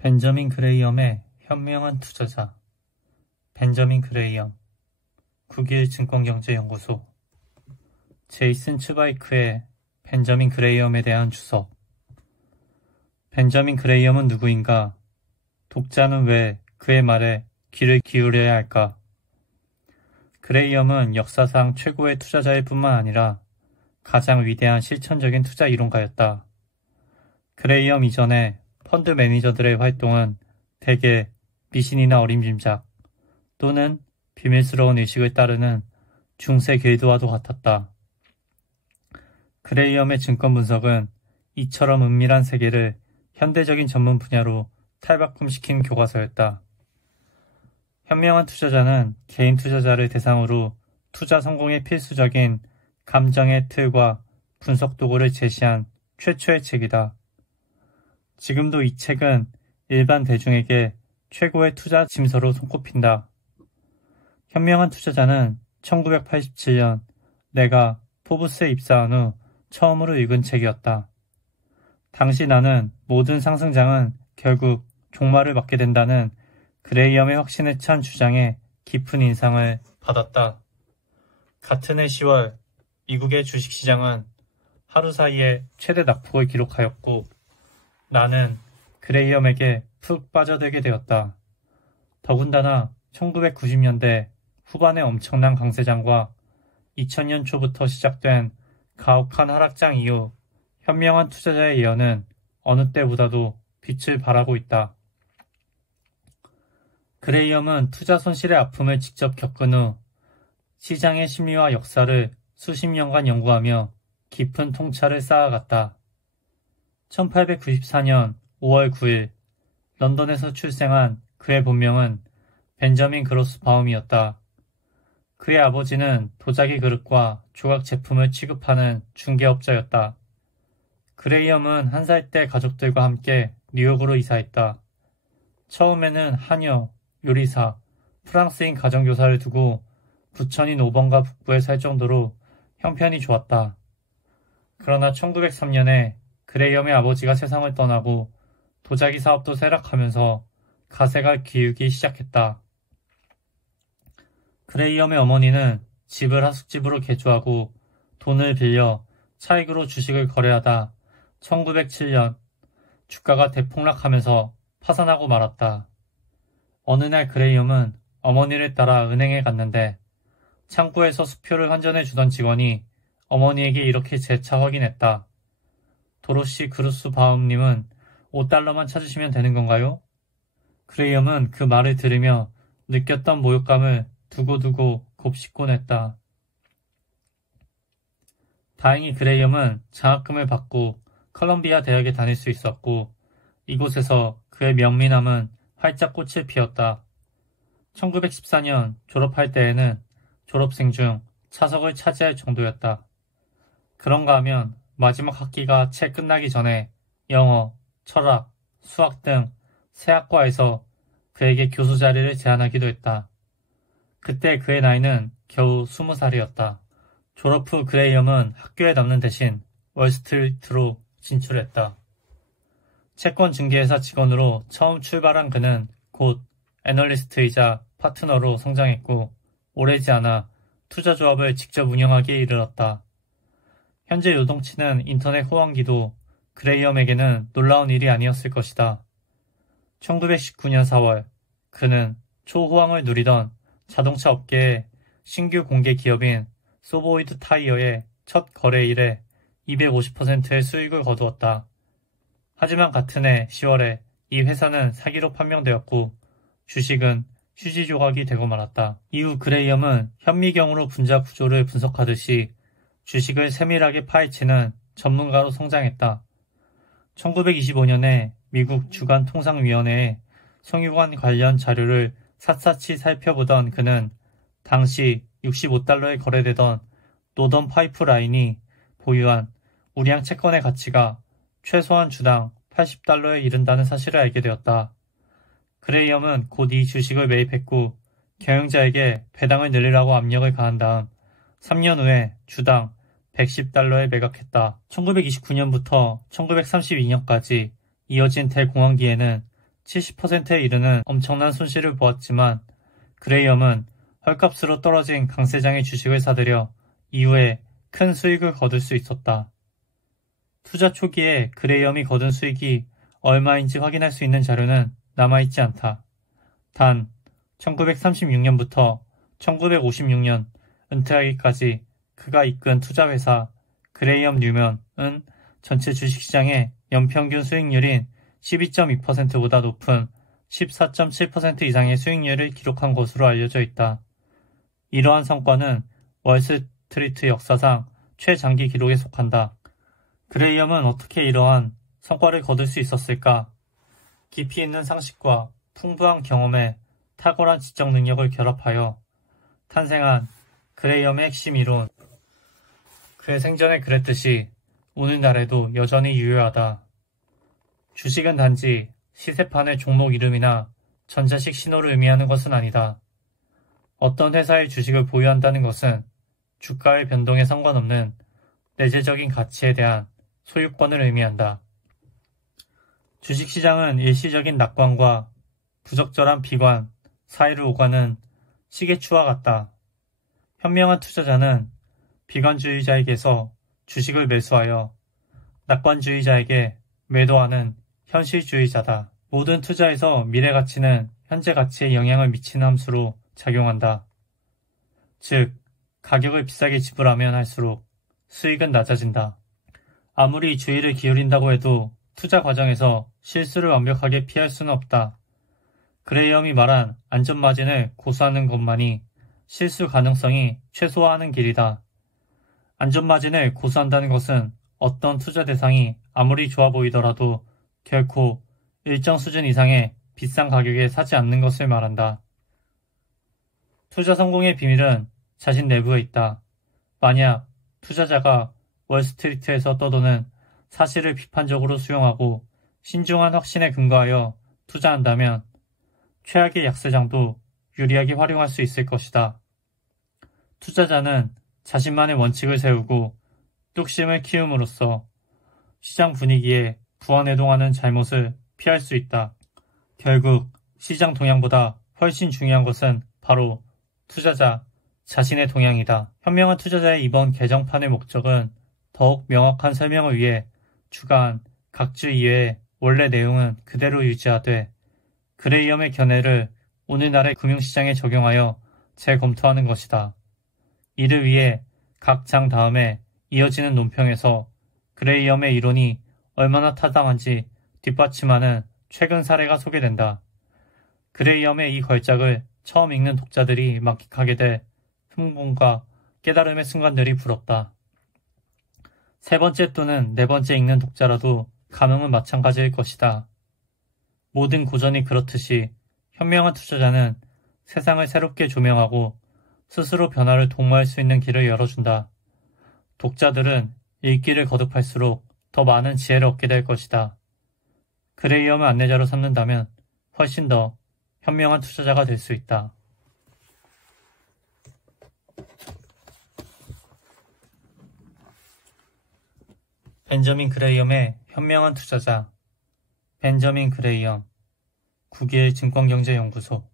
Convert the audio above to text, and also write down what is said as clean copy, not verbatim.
벤저민 그레이엄의 현명한 투자자. 벤저민 그레이엄, 국일 증권경제연구소. 제이슨 츠바이크의 벤저민 그레이엄에 대한 주석. 벤저민 그레이엄은 누구인가? 독자는 왜 그의 말에 귀를 기울여야 할까? 그레이엄은 역사상 최고의 투자자일 뿐만 아니라 가장 위대한 실천적인 투자 이론가였다. 그레이엄 이전에 펀드 매니저들의 활동은 대개 미신이나 어림짐작 또는 비밀스러운 의식을 따르는 중세 길드와도 같았다. 그레이엄의 증권 분석은 이처럼 은밀한 세계를 현대적인 전문 분야로 탈바꿈시킨 교과서였다. 현명한 투자자는 개인 투자자를 대상으로 투자 성공의 필수적인 감정의 틀과 분석 도구를 제시한 최초의 책이다. 지금도 이 책은 일반 대중에게 최고의 투자 짐서로 손꼽힌다. 현명한 투자자는 1987년 내가 포브스에 입사한 후 처음으로 읽은 책이었다. 당시 나는 모든 상승장은 결국 종말을 맞게 된다는 그레이엄의 확신에 찬 주장에 깊은 인상을 받았다. 같은 해 10월 미국의 주식시장은 하루 사이에 최대 낙폭을 기록하였고 나는 그레이엄에게 푹 빠져들게 되었다. 더군다나 1990년대 후반의 엄청난 강세장과 2000년 초부터 시작된 가혹한 하락장 이후 현명한 투자자의 예언은 어느 때보다도 빛을 발하고 있다. 그레이엄은 투자 손실의 아픔을 직접 겪은 후 시장의 심리와 역사를 수십 년간 연구하며 깊은 통찰을 쌓아갔다. 1894년 5월 9일 런던에서 출생한 그의 본명은 벤저민 그로스바움이었다. 그의 아버지는 도자기 그릇과 조각 제품을 취급하는 중개업자였다. 그레이엄은 한 살 때 가족들과 함께 뉴욕으로 이사했다. 처음에는 한여, 요리사, 프랑스인 가정교사를 두고 부천인 5번가 북부에 살 정도로 형편이 좋았다. 그러나 1903년에 그레이엄의 아버지가 세상을 떠나고 도자기 사업도 쇠락하면서 가세가 기울기 시작했다. 그레이엄의 어머니는 집을 하숙집으로 개조하고 돈을 빌려 차익으로 주식을 거래하다 1907년 주가가 대폭락하면서 파산하고 말았다. 어느 날 그레이엄은 어머니를 따라 은행에 갔는데 창구에서 수표를 환전해 주던 직원이 어머니에게 이렇게 재차 확인했다. 도로시 그루스바움님은 5달러만 찾으시면 되는 건가요? 그레이엄은 그 말을 들으며 느꼈던 모욕감을 두고두고 곱씹곤 했다. 다행히 그레이엄은 장학금을 받고 컬럼비아 대학에 다닐 수 있었고 이곳에서 그의 명민함은 활짝 꽃을 피웠다. 1914년 졸업할 때에는 졸업생 중 차석을 차지할 정도였다. 그런가 하면 마지막 학기가 채 끝나기 전에 영어, 철학, 수학 등 세 학과에서 그에게 교수 자리를 제안하기도 했다. 그때 그의 나이는 겨우 20살이었다. 졸업 후 그레이엄은 학교에 남는 대신 월스트리트로 진출했다. 채권 증기회사 직원으로 처음 출발한 그는 곧 애널리스트이자 파트너로 성장했고 오래지 않아 투자조합을 직접 운영하기에 이르렀다. 현재 요동치는 인터넷 호황기도 그레이엄에게는 놀라운 일이 아니었을 것이다. 1919년 4월 그는 초호황을 누리던 자동차 업계의 신규 공개 기업인 소보이드 타이어의 첫 거래일에 250%의 수익을 거두었다. 하지만 같은 해 10월에 이 회사는 사기로 판명되었고 주식은 휴지 조각이 되고 말았다. 이후 그레이엄은 현미경으로 분자 구조를 분석하듯이 주식을 세밀하게 파헤치는 전문가로 성장했다. 1925년에 미국 주간통상위원회의 성유관 관련 자료를 샅샅이 살펴보던 그는 당시 65달러에 거래되던 노던 파이프라인이 보유한 우량 채권의 가치가 최소한 주당 80달러에 이른다는 사실을 알게 되었다. 그레이엄은 곧 이 주식을 매입했고 경영자에게 배당을 늘리라고 압력을 가한 다음 3년 후에 주당 110달러에 매각했다. 1929년부터 1932년까지 이어진 대공황기에는 70%에 이르는 엄청난 손실을 보았지만 그레이엄은 헐값으로 떨어진 강세장의 주식을 사들여 이후에 큰 수익을 거둘 수 있었다. 투자 초기에 그레이엄이 거둔 수익이 얼마인지 확인할 수 있는 자료는 남아있지 않다. 단 1936년부터 1956년 은퇴하기까지 그가 이끈 투자회사 그레이엄 뉴먼은 전체 주식시장의 연평균 수익률인 12.2%보다 높은 14.7% 이상의 수익률을 기록한 것으로 알려져 있다. 이러한 성과는 월스트리트 역사상 최장기 기록에 속한다. 그레이엄은 어떻게 이러한 성과를 거둘 수 있었을까? 깊이 있는 상식과 풍부한 경험에 탁월한 지적 능력을 결합하여 탄생한 그레이엄의 핵심 이론. 그의 생전에 그랬듯이 오늘날에도 여전히 유효하다. 주식은 단지 시세판의 종목 이름이나 전자식 신호를 의미하는 것은 아니다. 어떤 회사의 주식을 보유한다는 것은 주가의 변동에 상관없는 내재적인 가치에 대한 소유권을 의미한다. 주식시장은 일시적인 낙관과 부적절한 비관 사이를 오가는 시계추와 같다. 현명한 투자자는 비관주의자에게서 주식을 매수하여 낙관주의자에게 매도하는 현실주의자다. 모든 투자에서 미래 가치는 현재 가치에 영향을 미치는 함수로 작용한다. 즉, 가격을 비싸게 지불하면 할수록 수익은 낮아진다. 아무리 주의를 기울인다고 해도 투자 과정에서 실수를 완벽하게 피할 수는 없다. 그레이엄이 말한 안전마진을 고수하는 것만이 실수 가능성이 최소화하는 길이다. 안전마진을 고수한다는 것은 어떤 투자 대상이 아무리 좋아 보이더라도 결코 일정 수준 이상의 비싼 가격에 사지 않는 것을 말한다. 투자 성공의 비밀은 자신 내부에 있다. 만약 투자자가 월스트리트에서 떠도는 사실을 비판적으로 수용하고 신중한 확신에 근거하여 투자한다면 최악의 약세장도 유리하게 활용할 수 있을 것이다. 투자자는 자신만의 원칙을 세우고 뚝심을 키움으로써 시장 분위기에 부안해동하는 잘못을 피할 수 있다. 결국 시장 동향보다 훨씬 중요한 것은 바로 투자자 자신의 동향이다. 현명한 투자자의 이번 개정판의 목적은 더욱 명확한 설명을 위해 추가한 각주 이외의 원래 내용은 그대로 유지하되 그레이엄의 견해를 오늘날의 금융시장에 적용하여 재검토하는 것이다. 이를 위해 각 장 다음에 이어지는 논평에서 그레이엄의 이론이 얼마나 타당한지 뒷받침하는 최근 사례가 소개된다. 그레이엄의 이 걸작을 처음 읽는 독자들이 만끽하게 될 흥분과 깨달음의 순간들이 부럽다. 세 번째 또는 네 번째 읽는 독자라도 감흥은 마찬가지일 것이다. 모든 고전이 그렇듯이 현명한 투자자는 세상을 새롭게 조명하고 스스로 변화를 도모할 수 있는 길을 열어준다. 독자들은 읽기를 거듭할수록 더 많은 지혜를 얻게 될 것이다. 그레이엄을 안내자로 삼는다면 훨씬 더 현명한 투자자가 될 수 있다. 벤저민 그레이엄의 현명한 투자자. 벤저민 그레이엄, 국일 증권경제연구소.